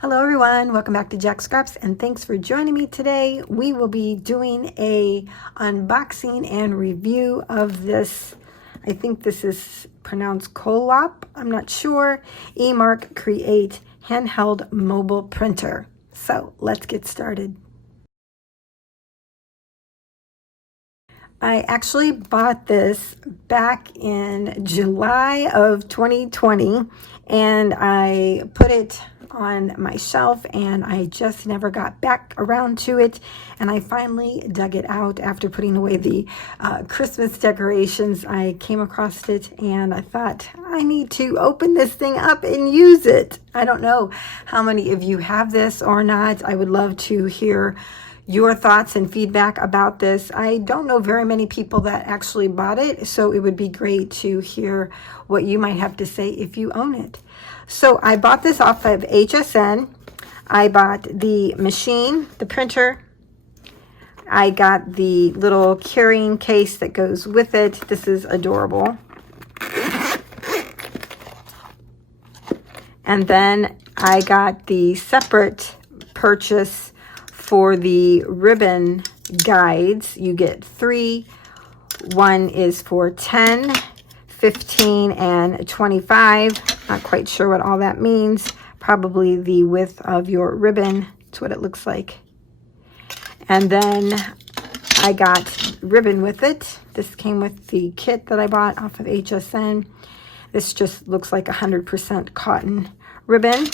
Hello everyone, welcome back to Jacqs and thanks for joining me today. We will be doing a unboxing and review of this, I think this is pronounced Colop, I'm not sure, eMark Create handheld mobile printer. So let's get started. I actually bought this back in July of 2020 and I put it on my shelf and I just never got back around to it, and I finally dug it out after putting away the Christmas decorations. I came across it and I thought I need to open this thing up and use it. I don't know how many of you have this or not. I would love to hear your thoughts and feedback about this. I don't know very many people that actually bought it, so it would be great to hear what you might have to say if you own it. So I bought this off of HSN. I bought the machine, the printer. I got the little carrying case that goes with it. This is adorable. And then I got the separate purchase for the ribbon guides. You get 3. One is for 10, 15, and 25. Not quite sure what all that means. Probably the width of your ribbon. That's what it looks like. And then I got ribbon with it. This came with the kit that I bought off of HSN. This just looks like 100% cotton ribbon.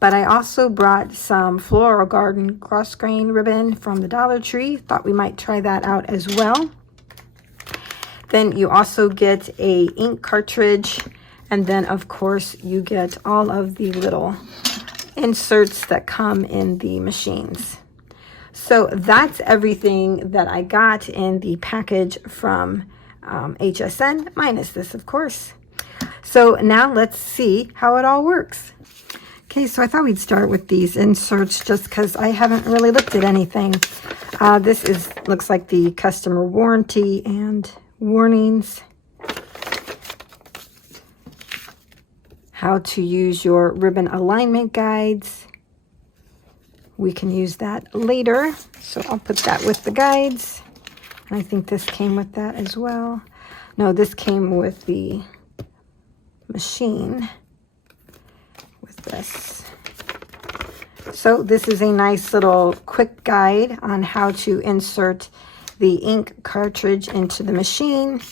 But I also brought some Floral Garden cross grain ribbon from the Dollar Tree. Thought we might try that out as well. Then you also get a ink cartridge, and then of course you get all of the little inserts that come in the machines. So that's everything that I got in the package from HSN, minus this of course. So now let's see how it all works. Okay, so I thought we'd start with these inserts just because I haven't really looked at anything. This looks like the customer warranty and warnings. How to use your ribbon alignment guides. We can use that later, so I'll put that with the guides. And I think this came with that as well. No, this came with the machine. This. So this is a nice little quick guide on how to insert the ink cartridge into the machine.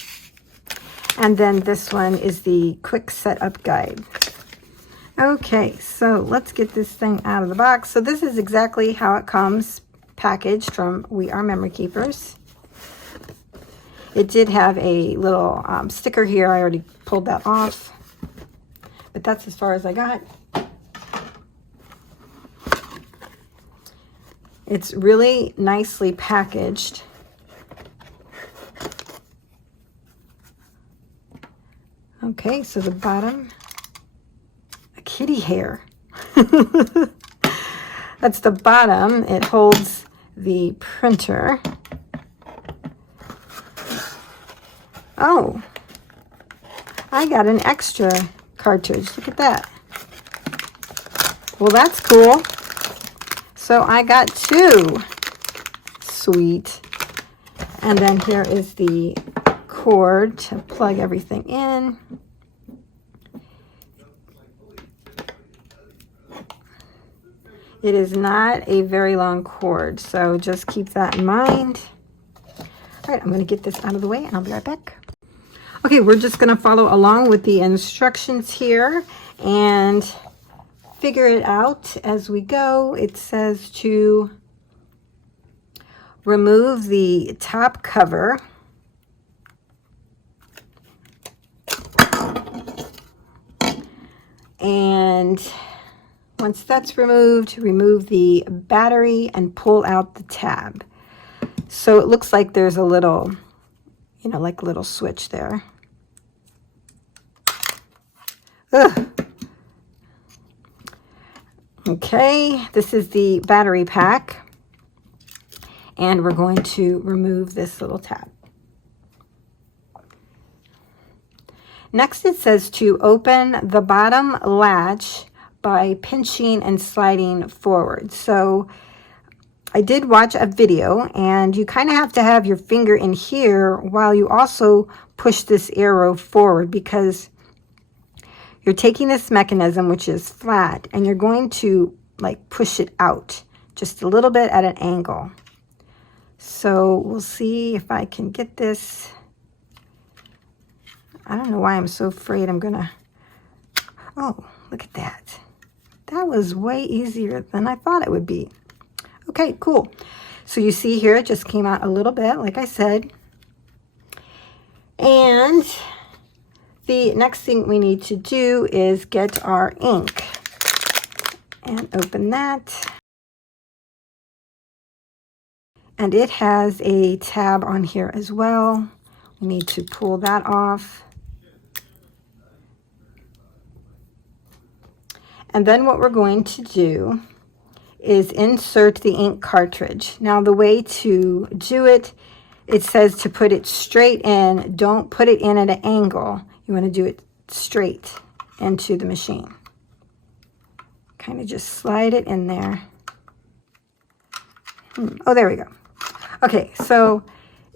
And then this one is the quick setup guide. Okay, so let's get this thing out of the box. So this is exactly how it comes packaged from We Are Memory Keepers. It did have a little sticker here. I already pulled that off, but that's as far as I got. It's really nicely packaged. Okay, so the bottom, a kitty hair. That's the bottom. It holds the printer. Oh, I got an extra cartridge. Look at that. Well, that's cool. So I got 2. Sweet. And then here is the cord to plug everything in. It is not a very long cord, so just keep that in mind. All right, I'm going to get this out of the way and I'll be right back. Okay, we're just going to follow along with the instructions here and figure it out as we go. It says to remove the top cover. And once that's removed, remove the battery and pull out the tab. So it looks like there's a little, like a little switch there. Ugh. Okay, this is the battery pack, and we're going to remove this little tab. Next, it says to open the bottom latch by pinching and sliding forward. So I did watch a video, and you kind of have to have your finger in here while you also push this arrow forward, because you're taking this mechanism, which is flat, and you're going to like push it out just a little bit at an angle. So we'll see if I can get this. I don't know why I'm so afraid I'm gonna, oh, look at that. That was way easier than I thought it would be. Okay, cool. So you see here, it just came out a little bit, like I said. And the next thing we need to do is get our ink. And open that. And it has a tab on here as well. We need to pull that off. And then what we're going to do is insert the ink cartridge. Now the way to do it, it says to put it straight in. Don't put it in at an angle. You want to do it straight into the machine. Kind of just slide it in there. Oh, there we go. Okay, so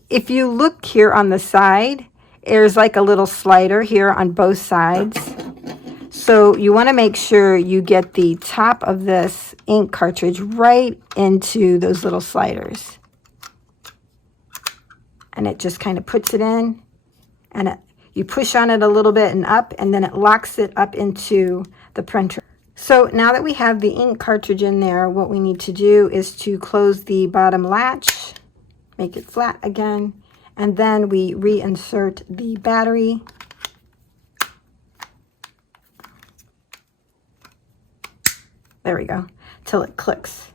if you look here on the side, there's like a little slider here on both sides. So you want to make sure you get the top of this ink cartridge right into those little sliders. And it just kind of puts it in, and you push on it a little bit and up, and then it locks it up into the printer. So now that we have the ink cartridge in there, what we need to do is to close the bottom latch, make it flat again, and then we reinsert the battery. There we go, till it clicks.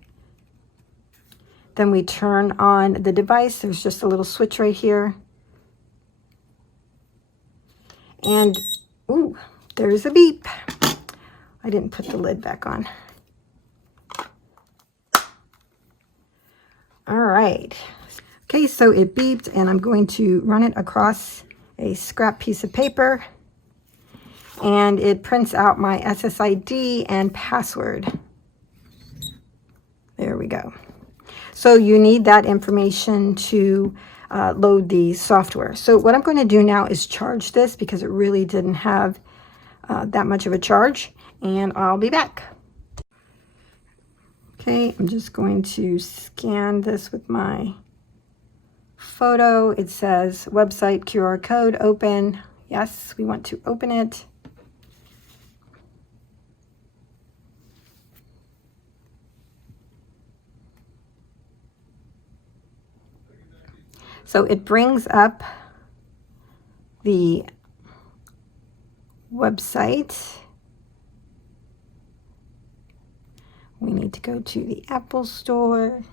Then we turn on the device. There's just a little switch right here. And, ooh, there's a beep. I didn't put the lid back on. All right. Okay, so it beeped, and I'm going to run it across a scrap piece of paper. And it prints out my SSID and password. There we go. So you need that information to load the software. So what I'm going to do now is charge this, because it really didn't have that much of a charge, and I'll be back. Okay, I'm just going to scan this with my photo. It says website QR code open. Yes, we want to open it. So it brings up the website. We need to go to the Apple Store.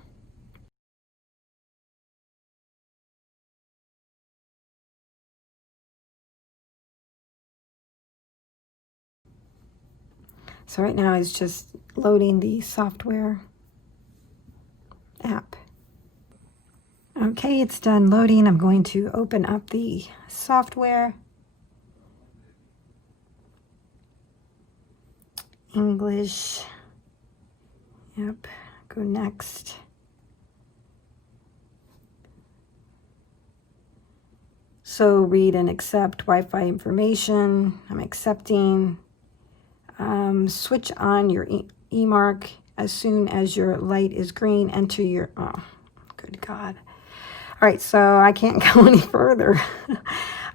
So right now it's just loading the software app. Okay, it's done loading. I'm going to open up the software. English. Yep, go next. So read and accept Wi-Fi information. I'm accepting. Switch on your e-mark as soon as your light is green. Enter your, oh, good God. All right, so I can't go any further.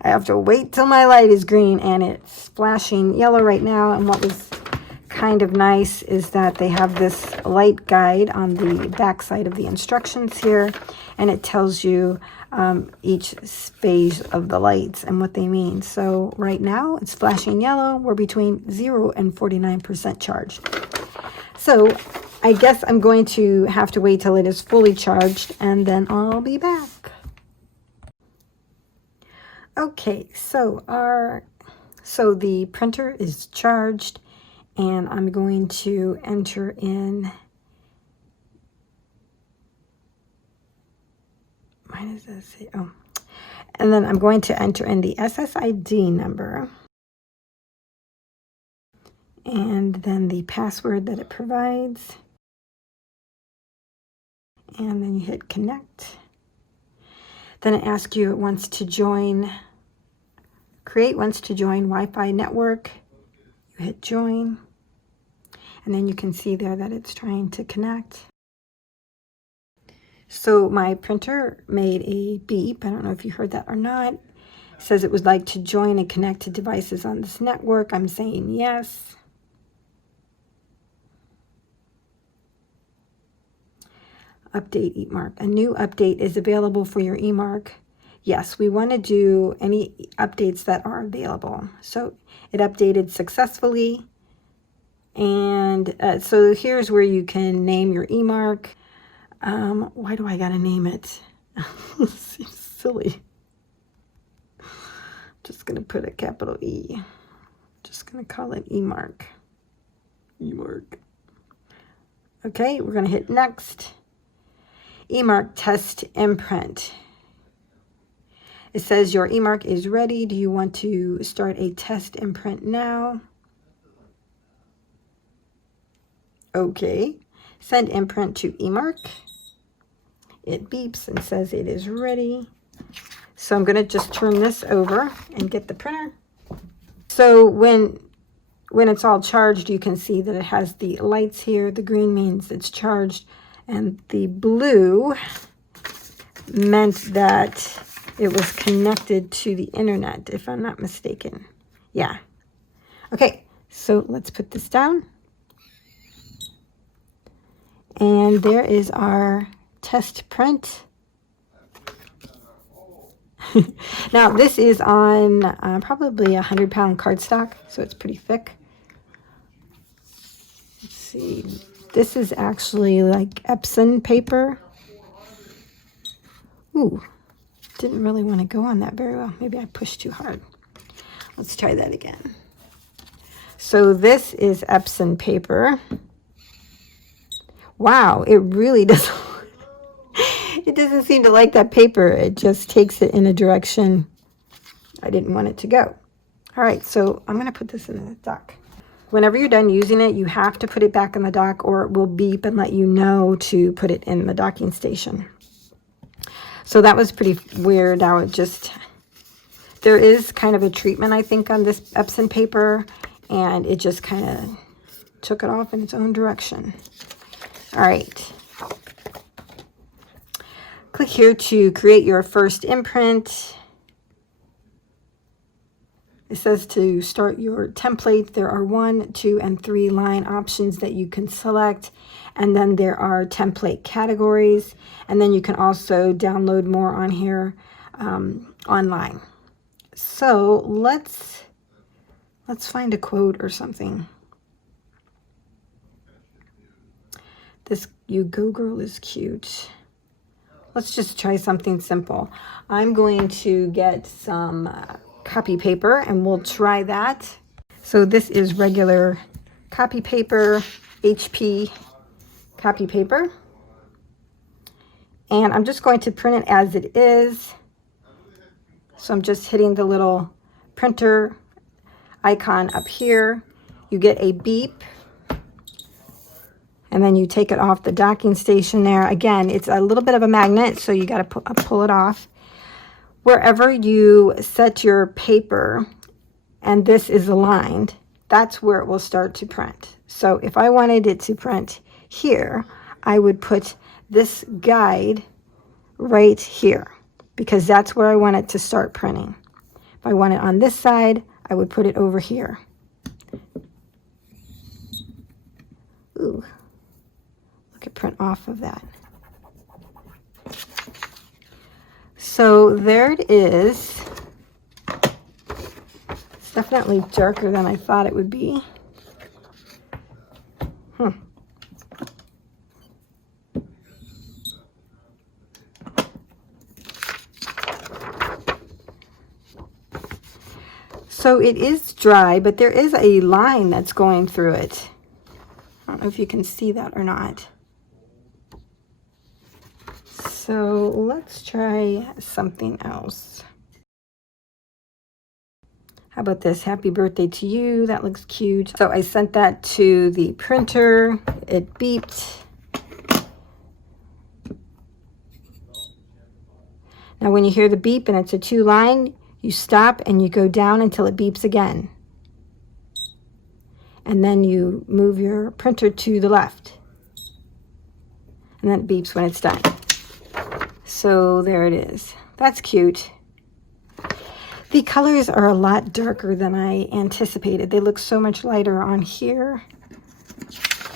I have to wait till my light is green, and it's flashing yellow right now. And what was kind of nice is that they have this light guide on the back side of the instructions here, and it tells you each phase of the lights and what they mean. So right now it's flashing yellow. We're between 0 and 49% charged. So I guess I'm going to have to wait till it is fully charged, and then I'll be back. Okay, so the printer is charged, and I'm going to enter in, why does this say, oh, and then I'm going to enter in the SSID number, and then the password that it provides. And then you hit connect. Then it asks you, it wants to join, Create wants to join Wi-Fi network. You hit join. And then you can see there that it's trying to connect. So my printer made a beep. I don't know if you heard that or not. It says it would like to join and connect to devices on this network. I'm saying yes. Update eMark. A new update is available for your eMark. Yes, we want to do any updates that are available. So it updated successfully. And so here's where you can name your eMark. Why do I gotta name it? Seems silly. Just gonna put a capital E. Just gonna call it eMark. eMark. Okay, we're gonna hit next. eMark test imprint. It says your eMark is ready. Do you want to start a test imprint now? Okay. Send imprint to eMark. It beeps and says it is ready. So I'm going to just turn this over and get the printer. So when it's all charged, you can see that it has the lights here. The green means it's charged, and the blue meant that it was connected to the internet, if I'm not mistaken. Yeah. Okay, so let's put this down. And there is our test print. Now this is on probably 100-pound cardstock, so it's pretty thick. Let's see. This is actually like Epson paper. Ooh, didn't really want to go on that very well. Maybe I pushed too hard. Let's try that again. So this is Epson paper. Wow, it really doesn't. It doesn't seem to like that paper. It just takes it in a direction I didn't want it to go. All right, so I'm going to put this in the dock. Whenever you're done using it, you have to put it back in the dock, or it will beep and let you know to put it in the docking station. So that was pretty weird. How it just, there is kind of a treatment, I think, on this Epson paper, and it just kind of took it off in its own direction. All right. Click here to create your first imprint. It says to start your template. There are 1, 2, and 3 line options that you can select. And then there are template categories. And then you can also download more on here online. So let's find a quote or something. This "You Go Girl" is cute. Let's just try something simple. I'm going to get some copy paper and we'll try that. So this is regular copy paper, HP copy paper. And I'm just going to print it as it is. So I'm just hitting the little printer icon up here. You get a beep. And then you take it off the docking station there. Again, it's a little bit of a magnet, so you got to pull it off. Wherever you set your paper and this is aligned, that's where it will start to print. So if I wanted it to print here, I would put this guide right here because that's where I want it to start printing. If I want it on this side, I would put it over here. Ooh. Could print off of that. So there it is. It's definitely darker than I thought it would be. So it is dry, but there is a line that's going through it. I don't know if you can see that or not. So let's try something else. How about this? Happy birthday to you. That looks cute. So I sent that to the printer. It beeped. Now when you hear the beep and it's a 2-line, you stop and you go down until it beeps again. And then you move your printer to the left. And then it beeps when it's done. So there it is. That's cute. The colors are a lot darker than I anticipated. They look so much lighter on here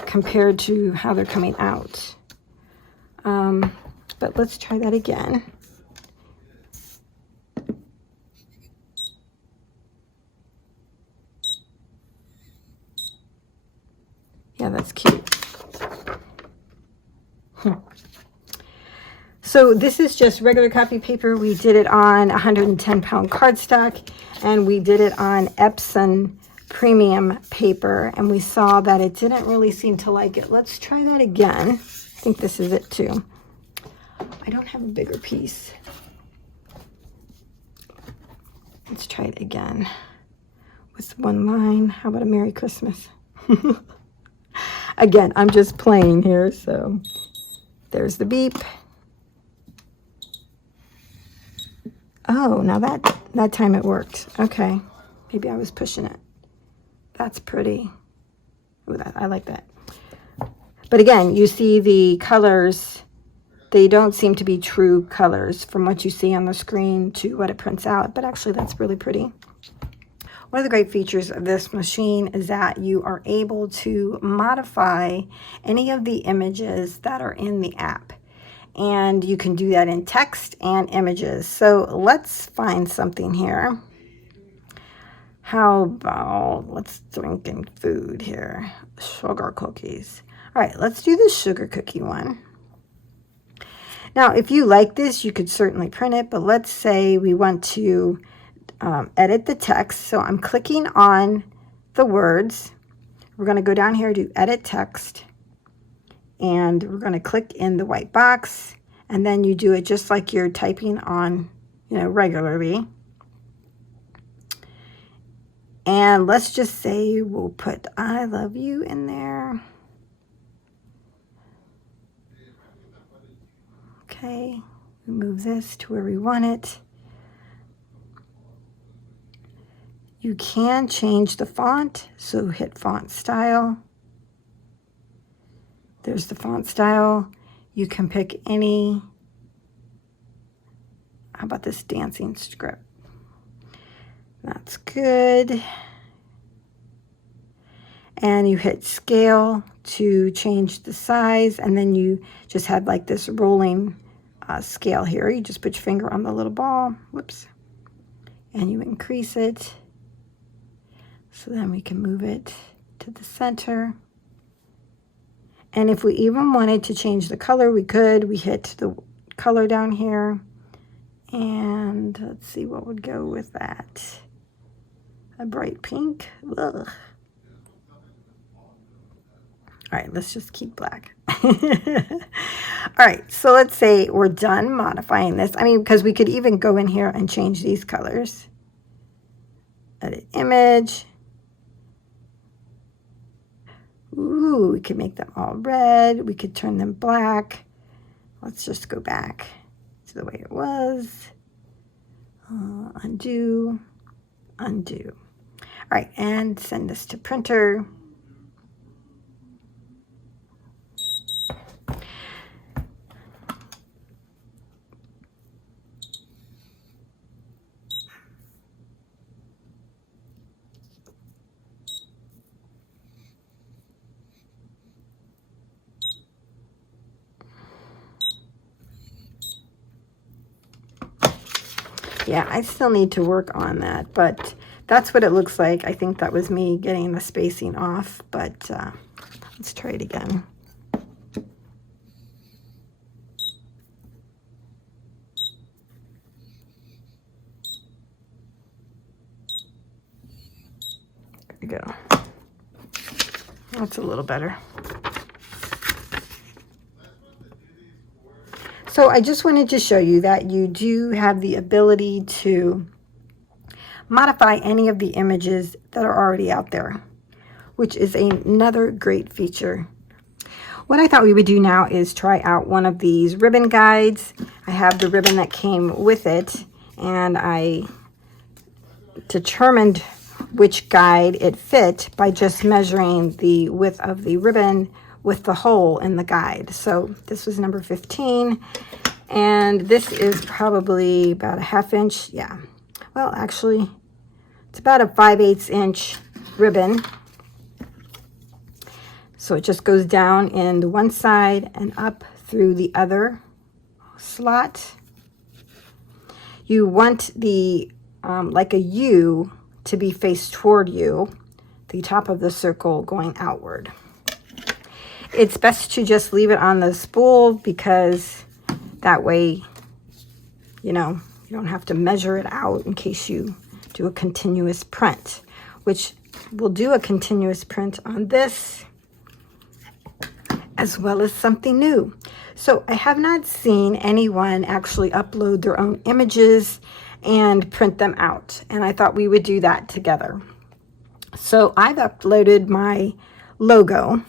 compared to how they're coming out. But let's try that again. Yeah, that's cute. So this is just regular copy paper. We did it on 110-pound cardstock, and we did it on Epson premium paper, and we saw that it didn't really seem to like it. Let's try that again. I think this is it too. I don't have a bigger piece. Let's try it again with 1 line. How about a Merry Christmas? Again, I'm just playing here, so there's the beep. Oh, now that time it worked. Okay, maybe I was pushing it. That's pretty. Ooh, I like that. But again, you see the colors, they don't seem to be true colors from what you see on the screen to what it prints out, but actually that's really pretty. One of the great features of this machine is that you are able to modify any of the images that are in the app. And you can do that in text and images. So let's find something here. How about, let's drink in food here. Sugar cookies. All right, let's do the sugar cookie one. Now, if you like this, you could certainly print it, but let's say we want to edit the text. So I'm clicking on the words. We're going to go down here to edit text. And we're going to click in the white box, and then you do it just like you're typing on, regularly. And let's just say we'll put I love you in there. Okay, we move this to where we want it. You can change the font, so hit font style. There's the font style. You can pick any. How about this dancing script? That's good. And you hit scale to change the size, and then you just have like this rolling scale here. You just put your finger on the little ball, whoops, and you increase it. So then we can move it to the center. And if we even wanted to change the color, we could. We hit the color down here. And let's see what would go with that. A bright pink. Ugh. All right, let's just keep black. All right, so let's say we're done modifying this. I mean, because we could even go in here and change these colors. Edit image. Ooh, we could make them all red. We could turn them black. Let's just go back to the way it was. Undo, undo. All right, and send this to printer. Yeah, I still need to work on that, but that's what it looks like. I think that was me getting the spacing off, but let's try it again. There we go. That's a little better. So I just wanted to show you that you do have the ability to modify any of the images that are already out there, which is another great feature. What I thought we would do now is try out one of these ribbon guides. I have the ribbon that came with it, and I determined which guide it fit by just measuring the width of the ribbon with the hole in the guide. So this was number 15, and this is probably about a 1/2 inch. Yeah, well, actually, it's about a 5/8 inch ribbon. So it just goes down in the one side and up through the other slot. You want the, like a U, to be faced toward you, the top of the circle going outward. It's best to just leave it on the spool because that way, you know, you don't have to measure it out in case you do a continuous print, which we'll do a continuous print on this as well as something new. So I have not seen anyone actually upload their own images and print them out, and I thought we would do that together. So I've uploaded my logo.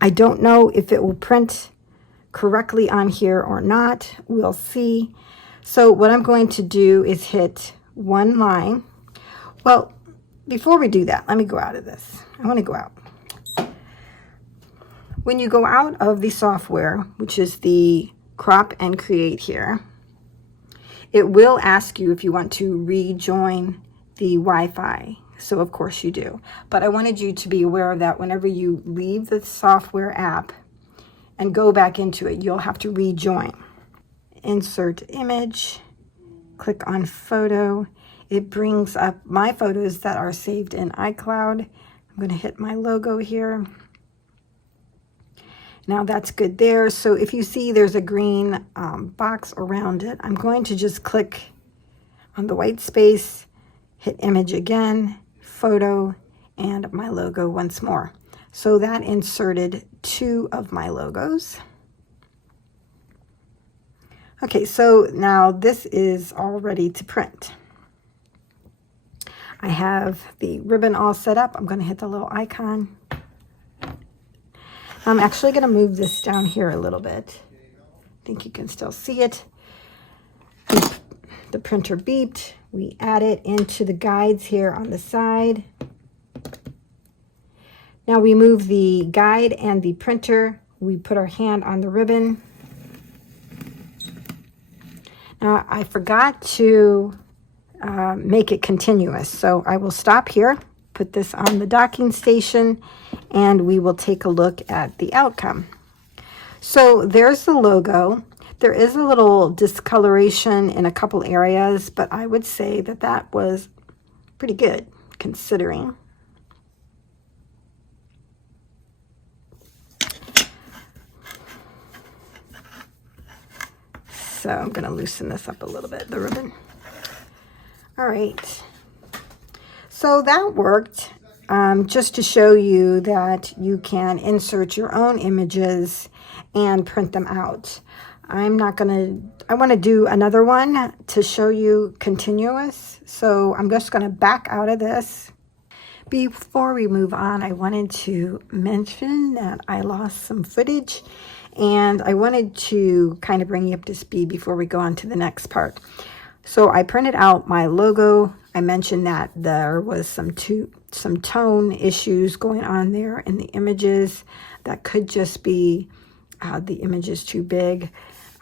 I don't know if it will print correctly on here or not. We'll see. So what I'm going to do is hit one line. Well, before we do that, let me go out of this. I want to go out. When you go out of the software, which is the crop and create here, it will ask you if you want to rejoin the Wi-Fi. So of course you do. But I wanted you to be aware of that whenever you leave the software app and go back into it, you'll have to rejoin. Insert image, click on photo. It brings up my photos that are saved in iCloud. I'm going to hit my logo here. Now that's good there. So if you see there's a green box around it, I'm going to just click on the white space, hit image again, photo, and my logo once more. So that inserted 2 of my logos. Okay, so now this is all ready to print. I have the ribbon all set up. I'm going to hit the little icon. I'm actually going to move this down here a little bit. I think you can still see it. The printer beeped. We add it into the guides here on the side. Now we move the guide and the printer. We put our hand on the ribbon. Now I forgot to make it continuous, so I will stop here, put this on the docking station, and we will take a look at the outcome. So there's the logo. There is a little discoloration in a couple areas, but I would say that that was pretty good considering. So I'm going to loosen this up a little bit, the ribbon. All right. So that worked. Just to show you that you can insert your own images and print them out. I want to do another one to show you continuous. So I'm just going to back out of this. Before we move on, I wanted to mention that I lost some footage, and I wanted to kind of bring you up to speed before we go on to the next part. So I printed out my logo. I mentioned that there was some tone issues going on there in the images. That could just be the image is too big.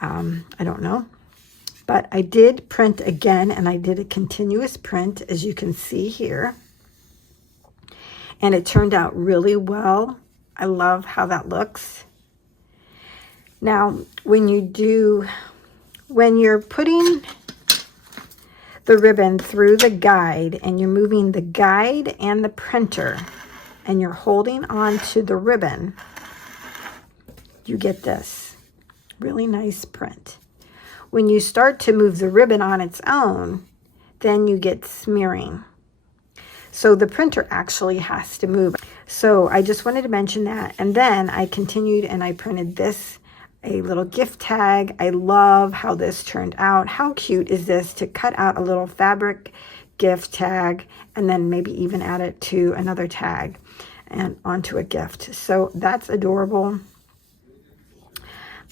I don't know. But I did print again, and I did a continuous print, as you can see here. And it turned out really well. I love how that looks. Now, when you're putting the ribbon through the guide and you're moving the guide and the printer and you're holding on to the ribbon, you get this really nice print. When you start to move the ribbon on its own, then you get smearing. So the printer actually has to move. So I just wanted to mention that. And then I continued and I printed this, a little gift tag. I love how this turned out. How cute is this to cut out a little fabric gift tag, and then maybe even add it to another tag and onto a gift. So that's adorable.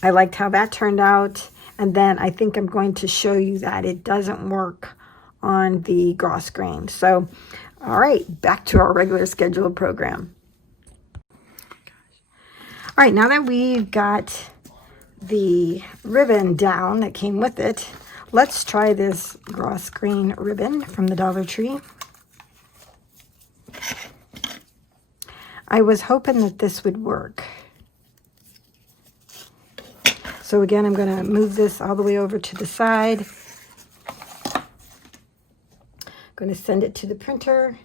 I liked how that turned out. And then I think I'm going to show you that it doesn't work on the gloss grain. So, all right, back to our regular scheduled program. All right, now that we've got the ribbon down that came with it, let's try this gloss green ribbon from the Dollar Tree. I was hoping that this would work. So again, I'm going to move this all the way over to the side. I'm going to send it to the printer.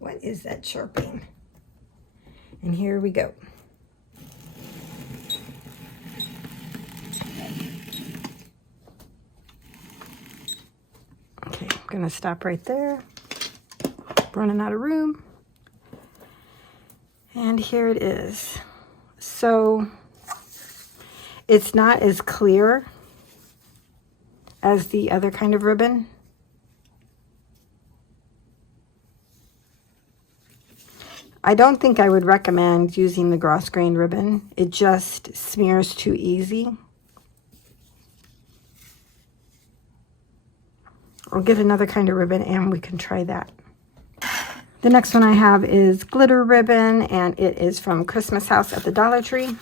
What is that chirping? And here we go. Okay, I'm going to stop right there. Running out of room. And here it is. So it's not as clear as the other kind of ribbon. I don't think I would recommend using the gloss grain ribbon. It just smears too easy. I'll get another kind of ribbon and we can try that. The next one I have is glitter ribbon, and it is from Christmas House at the Dollar Tree.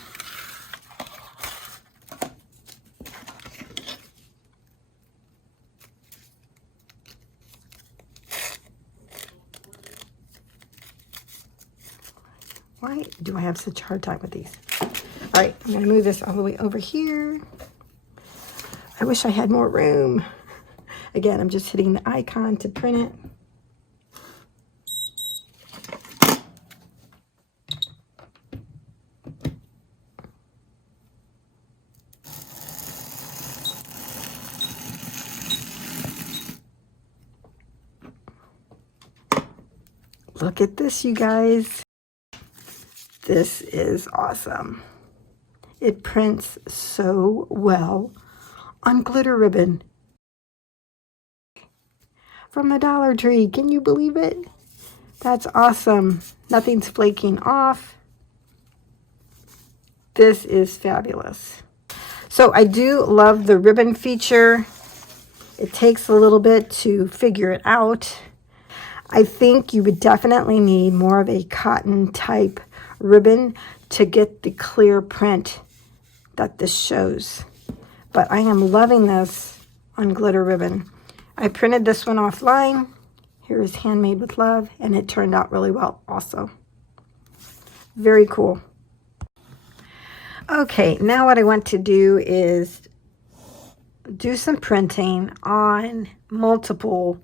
Why do I have such a hard time with these? All right, I'm going to move this all the way over here. I wish I had more room. Again, I'm just hitting the icon to print it. Look at this, you guys. This is awesome. It prints so well on glitter ribbon from the Dollar Tree. Can you believe it? That's awesome. Nothing's flaking off. This is fabulous. So I do love the ribbon feature. It takes a little bit to figure it out. I think you would definitely need more of a cotton type ribbon to get the clear print that this shows. But I am loving this on glitter ribbon. I printed this one offline. Here is Handmade with Love, and it turned out really well also. Very cool. Okay, now what I want to do is do some printing on multiple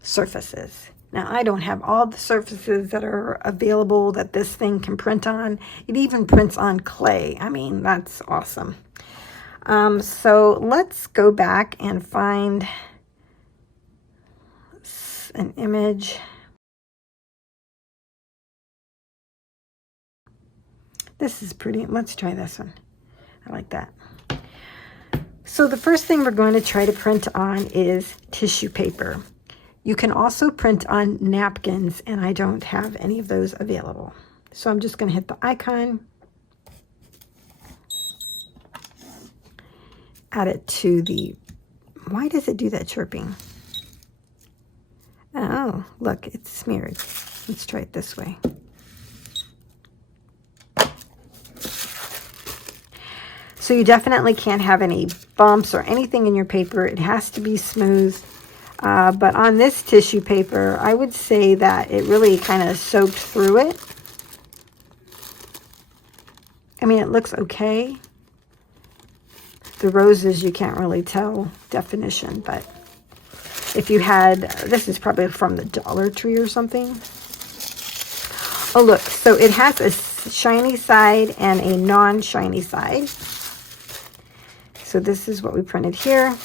surfaces. Now, I don't have all the surfaces that are available that this thing can print on. It even prints on clay. I mean, that's awesome. So let's go back and find an image. This is pretty. Let's try this one. I like that. So the first thing we're going to try to print on is tissue paper. You can also print on napkins, and I don't have any of those available. So I'm just going to hit the icon, add it to the, why does it do that chirping? Oh, look, it's smeared. Let's try it this way. So you definitely can't have any bumps or anything in your paper. It has to be smooth. But on this tissue paper, I would say that it really kind of soaked through it. I mean, it looks okay. The roses, you can't really tell definition, but if you had, this is probably from the Dollar Tree or something. Oh, look, so it has a shiny side and a non-shiny side. So this is what we printed here.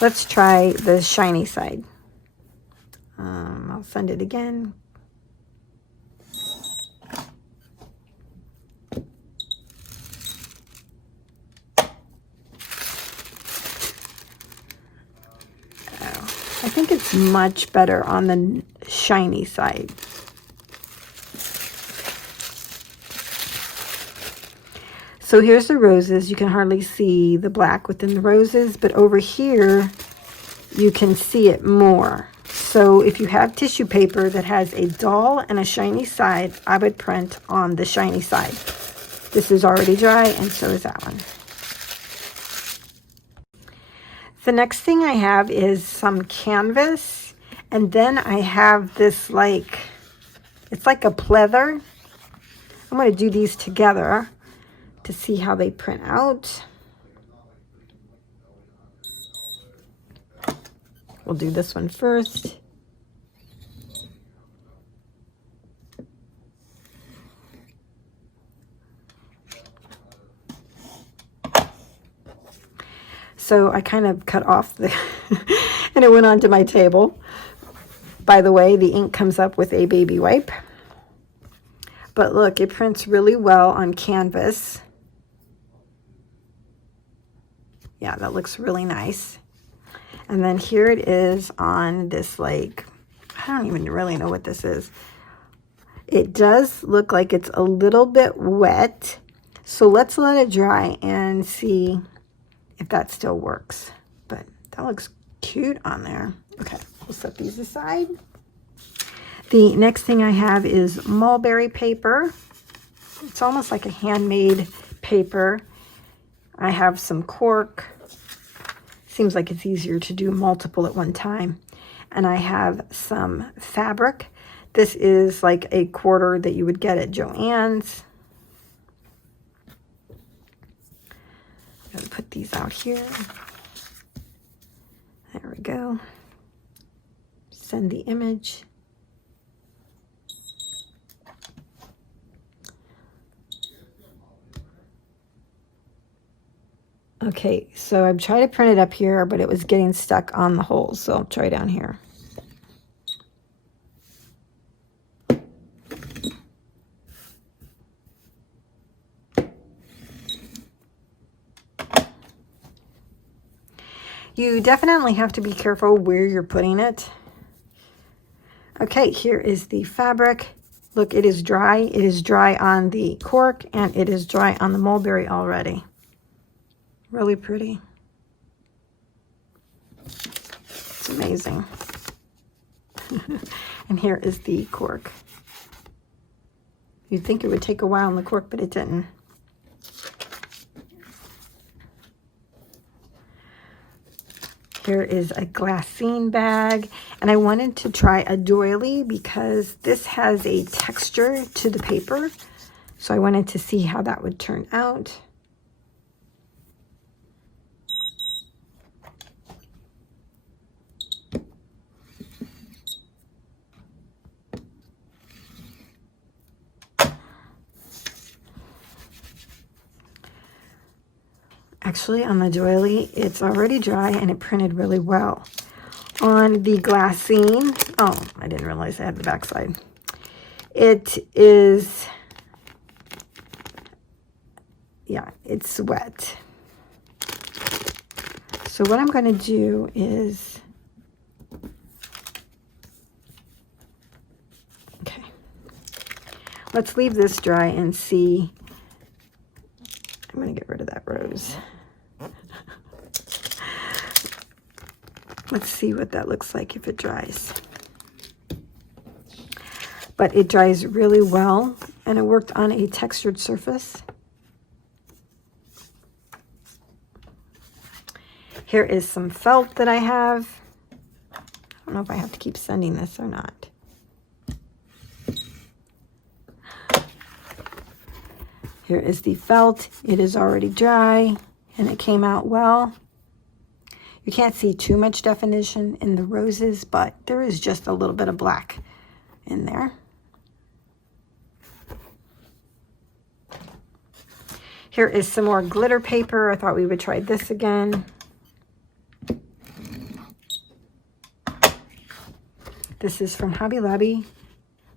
Let's try the shiny side. I'll send it again. much better on the shiny side. So here's the roses. You can hardly see the black within the roses, but over here you can see it more. So if you have tissue paper that has a dull and a shiny side, I would print on the shiny side. This is already dry, and so is that one. The next thing I have is some canvas, and then I have this it's like a pleather. I'm going to do these together to see how they print out. We'll do this one first. So I kind of cut off the, and it went onto my table. By the way, the ink comes up with a baby wipe. But look, it prints really well on canvas. Yeah, that looks really nice. And then here it is on this, I don't even really know what this is. It does look like it's a little bit wet. So let's let it dry and see if that still works. But that looks cute on there. Okay, we'll set these aside. The next thing I have is mulberry paper. It's almost like a handmade paper. I have some cork. Seems like it's easier to do multiple at one time. And I have some fabric. This is like a quarter that you would get at Joann's. I'm going to put these out here. There we go. Send the image. Okay, so I've tried to print it up here, but it was getting stuck on the holes, so I'll try down here. You definitely have to be careful where you're putting it. Okay, here is the fabric. Look, it is dry. It is dry on the cork, and it is dry on the mulberry already. Really pretty. It's amazing. And here is the cork. You'd think it would take a while on the cork, but it didn't. Here is a glassine bag, and I wanted to try a doily because this has a texture to the paper, so I wanted to see how that would turn out. Actually, on the doily, it's already dry and it printed really well. On the glassine, oh, I didn't realize I had the backside. It is, yeah, it's wet. So what I'm going to do is, okay, let's leave this dry and see. I'm going to get rid of that rose. Let's see what that looks like if it dries. But it dries really well, and it worked on a textured surface. Here is some felt that I have. I don't know if I have to keep sending this or not. Here is the felt. It is already dry, and it came out well. You can't see too much definition in the roses, but there is just a little bit of black in there. Here is some more glitter paper. I thought we would try this again. This is from Hobby Lobby.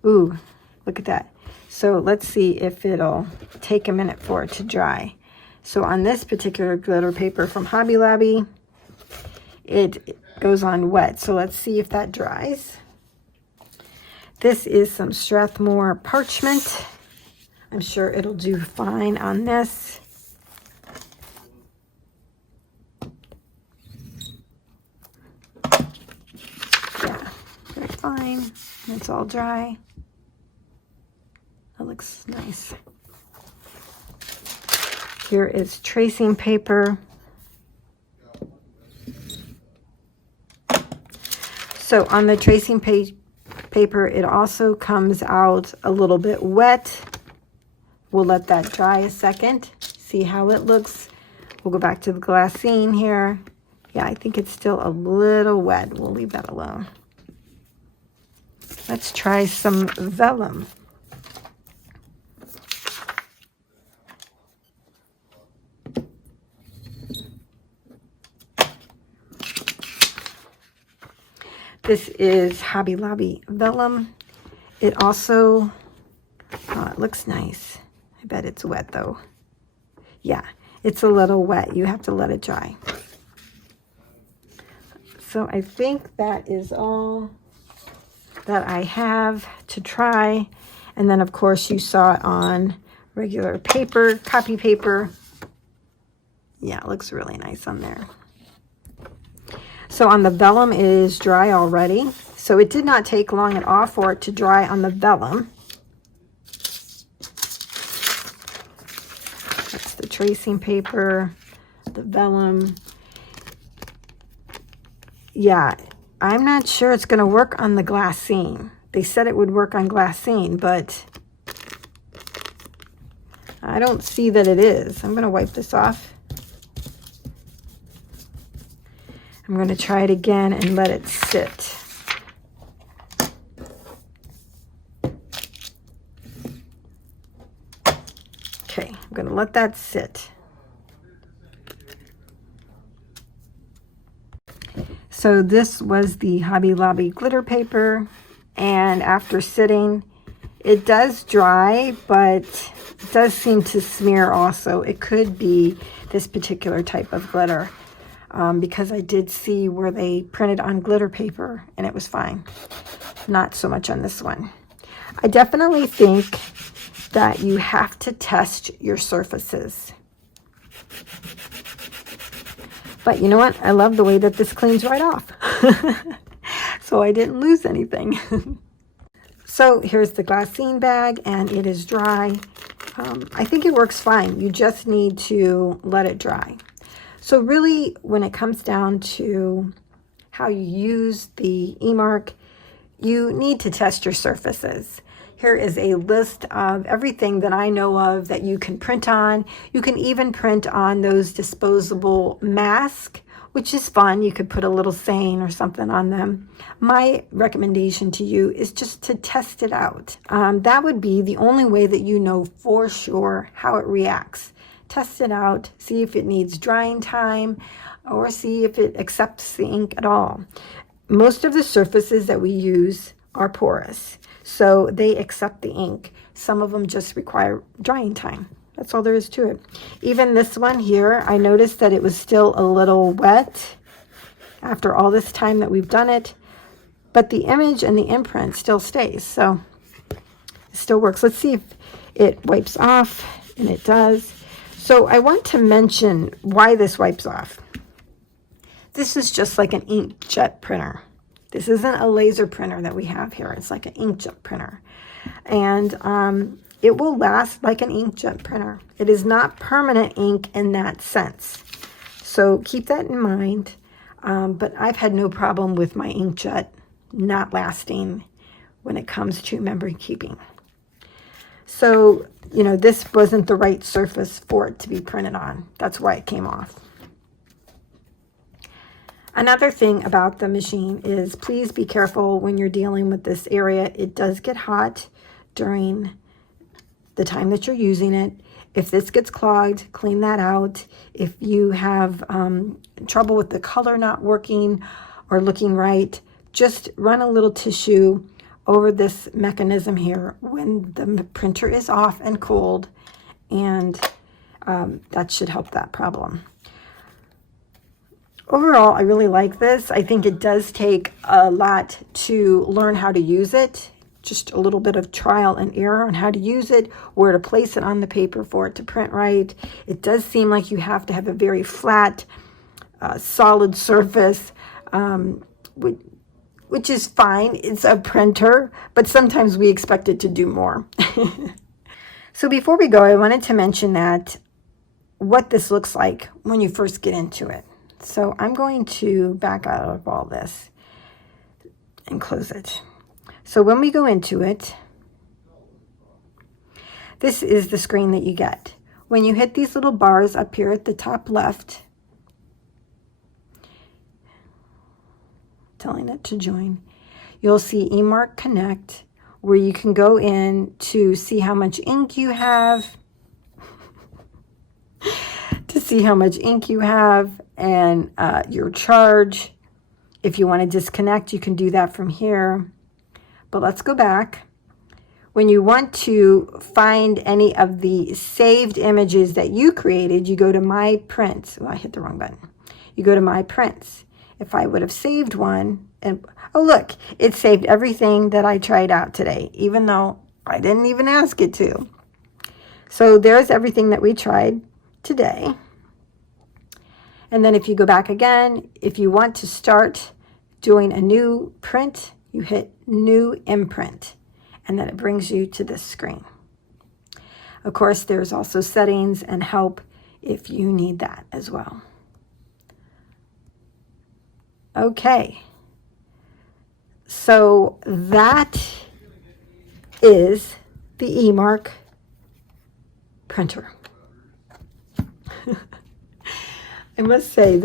Ooh, look at that. So let's see if it'll take a minute for it to dry. So on this particular glitter paper from Hobby Lobby, it goes on wet. So let's see if that dries. This is some Strathmore parchment. I'm sure it'll do fine on this. Yeah, they're fine. It's all dry. That looks nice. Here is tracing paper. So on the tracing paper, it also comes out a little bit wet. We'll let that dry a second, see how it looks. We'll go back to the glassine here. Yeah, I think it's still a little wet. We'll leave that alone. Let's try some vellum. This is Hobby Lobby vellum. It also, it looks nice. I bet it's wet though. Yeah, it's a little wet. You have to let it dry. So I think that is all that I have to try. And then of course you saw it on regular paper, copy paper. Yeah, it looks really nice on there. So on the vellum, it is dry already. So it did not take long at all for it to dry on the vellum. That's the tracing paper, the vellum. Yeah, I'm not sure it's going to work on the glassine. They said it would work on glassine, but I don't see that it is. I'm going to wipe this off. I'm going to try it again and let it sit. Okay, I'm going to let that sit. So this was the Hobby Lobby glitter paper, and after sitting, it does dry, but it does seem to smear also. It could be this particular type of glitter. Because I did see where they printed on glitter paper and it was fine. Not so much on this one. I definitely think that you have to test your surfaces. But you know what? I love the way that this cleans right off. So I didn't lose anything. So here's the glassine bag and it is dry. I think it works fine. You just need to let it dry. So really, when it comes down to how you use the eMark, you need to test your surfaces. Here is a list of everything that I know of that you can print on. You can even print on those disposable masks, which is fun. You could put a little saying or something on them. My recommendation to you is just to test it out. That would be the only way that you know for sure how it reacts. Test it out, see if it needs drying time, or see if it accepts the ink at all. Most of the surfaces that we use are porous, so they accept the ink. Some of them just require drying time. That's all there is to it. Even this one here, I noticed that it was still a little wet after all this time that we've done it, but the image and the imprint still stays, so it still works. Let's see if it wipes off, and it does. So I want to mention why this wipes off. This is just like an inkjet printer. This isn't a laser printer that we have here. It's like an inkjet printer. And it will last like an inkjet printer. It is not permanent ink in that sense. So keep that in mind. But I've had no problem with my inkjet not lasting when it comes to memory keeping. So, you know, this wasn't the right surface for it to be printed on. That's why it came off. Another thing about the machine is please be careful when you're dealing with this area. It does get hot during the time that you're using it. If this gets clogged, clean that out. If you have trouble with the color not working or looking right, just run a little tissue over this mechanism here when the printer is off and cold, and that should help that problem. Overall, I really like this. I think it does take a lot to learn how to use it. Just a little bit of trial and error on how to use it, where to place it on the paper for it to print right. It does seem like you have to have a very flat, solid surface, which is fine. It's a printer, but sometimes we expect it to do more. So before we go, I wanted to mention that what this looks like when you first get into it. So I'm going to back out of all this and close it. So when we go into it, this is the screen that you get. When you hit these little bars up here at the top left, telling it to join, you'll see eMark Connect, where you can go in to see how much ink you have, and your charge. If you want to disconnect, you can do that from here. But let's go back. When you want to find any of the saved images that you created, you go to My Prints. Oh, I hit the wrong button. You go to My Prints. If I would have saved one, and oh look, it saved everything that I tried out today, even though I didn't even ask it to. So there's everything that we tried today. And then if you go back again, if you want to start doing a new print, you hit New Imprint, and then it brings you to this screen. Of course, there's also settings and help if you need that as well. Okay, so that is the eMark printer. I must say,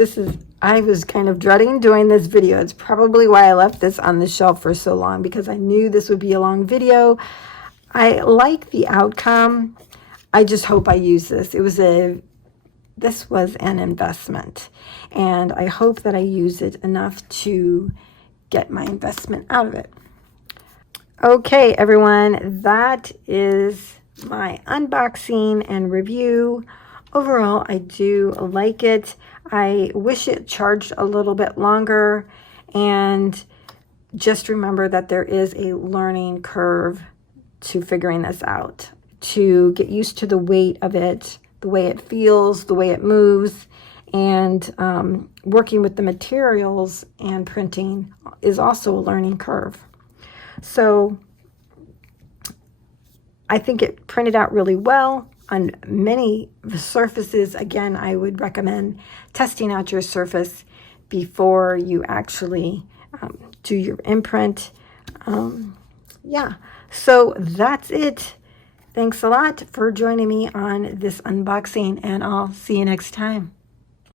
I was kind of dreading doing this video. It's probably why I left this on the shelf for so long, because I knew this would be a long video. I like the outcome. I just hope I use this. This was an investment, and I hope that I use it enough to get my investment out of it. Okay, everyone, that is my unboxing and review. Overall, I do like it. I wish it charged a little bit longer, and just remember that there is a learning curve to figuring this out, to get used to the weight of it, the way it feels, the way it moves, and working with the materials and printing is also a learning curve. So I think it printed out really well on many surfaces. Again, I would recommend testing out your surface before you actually do your imprint. Yeah, so that's it. Thanks a lot for joining me on this unboxing, and I'll see you next time.